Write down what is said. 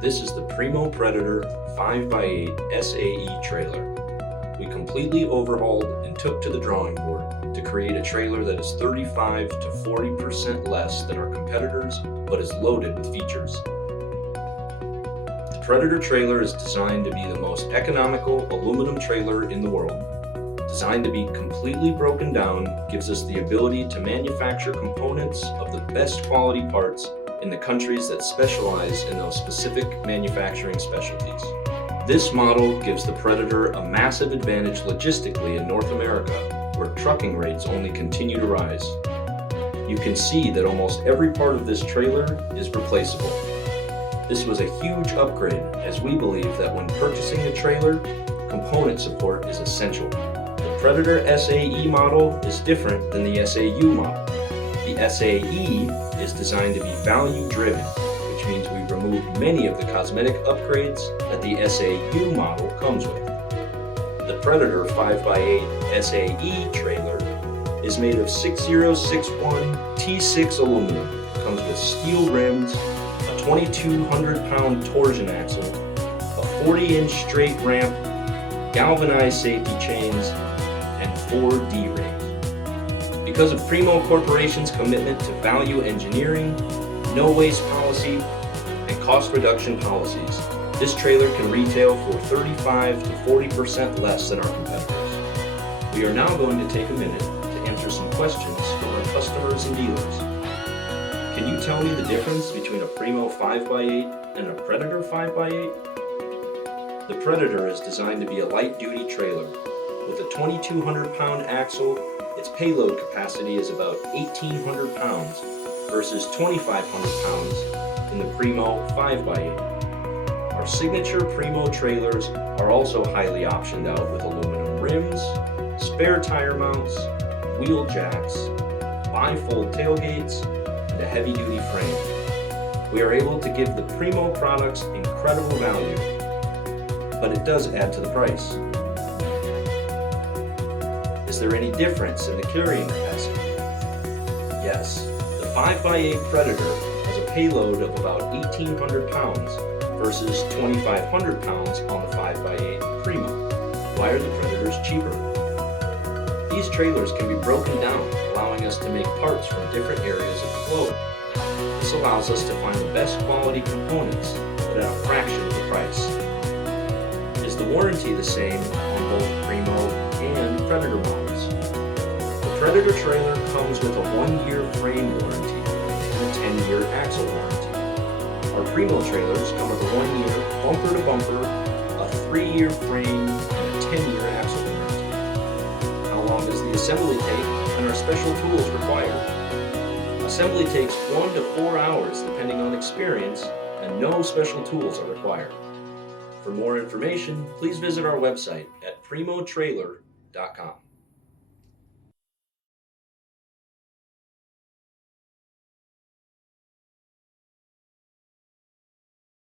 This is the Primo Predator 5x8 SAE trailer. We completely overhauled and took to the drawing board to create a trailer that is 35 to 40% less than our competitors, but is loaded with features. The Predator trailer is designed to be the most economical aluminum trailer in the world. Designed to be completely broken down, gives us the ability to manufacture components of the best quality parts in the countries that specialize in those specific manufacturing specialties. This model gives the Predator a massive advantage logistically in North America, where trucking rates only continue to rise. You can see that almost every part of this trailer is replaceable. This was a huge upgrade, as we believe that when purchasing a trailer, component support is essential. The Predator SAE model is different than the SAU model. The SAE is designed to be value-driven, which means we removed many of the cosmetic upgrades that the SAU model comes with. The Predator 5x8 SAE trailer is made of 6061 T6 aluminum, comes with steel rims, a 2,200-pound torsion axle, a 40-inch straight ramp, galvanized safety chains, and 4 D-rings. Because of Primo Corporation's commitment to value engineering, no waste policy, and cost reduction policies, this trailer can retail for 35 to 40% less than our competitors. We are now going to take a minute to answer some questions from our customers and dealers. Can you tell me the difference between a Primo 5x8 and a Predator 5x8? The Predator is designed to be a light-duty trailer. With a 2,200-pound axle, its payload capacity is about 1,800 pounds versus 2,500 pounds in the Primo 5x8. Our signature Primo trailers are also highly optioned out with aluminum rims, spare tire mounts, wheel jacks, bifold tailgates, and a heavy-duty frame. We are able to give the Primo products incredible value, but it does add to the price. Is there any difference in the carrying capacity? Yes, the 5x8 Predator has a payload of about 1,800 pounds versus 2,500 pounds on the 5x8 Primo. Why are the Predators cheaper? These trailers can be broken down, allowing us to make parts from different areas of the globe. This allows us to find the best quality components, but at a fraction of the price. Is the warranty the same on both Primo and Predator models? The Predator trailer comes with a 1-year frame warranty and a 10-year axle warranty. Our Primo trailers come with a 1-year bumper-to-bumper, a 3-year frame, and a 10-year axle warranty. How long does the assembly take, and are special tools required? Assembly takes 1 to 4 hours depending on experience, and no special tools are required. For more information, please visit our website at primotrailer.com.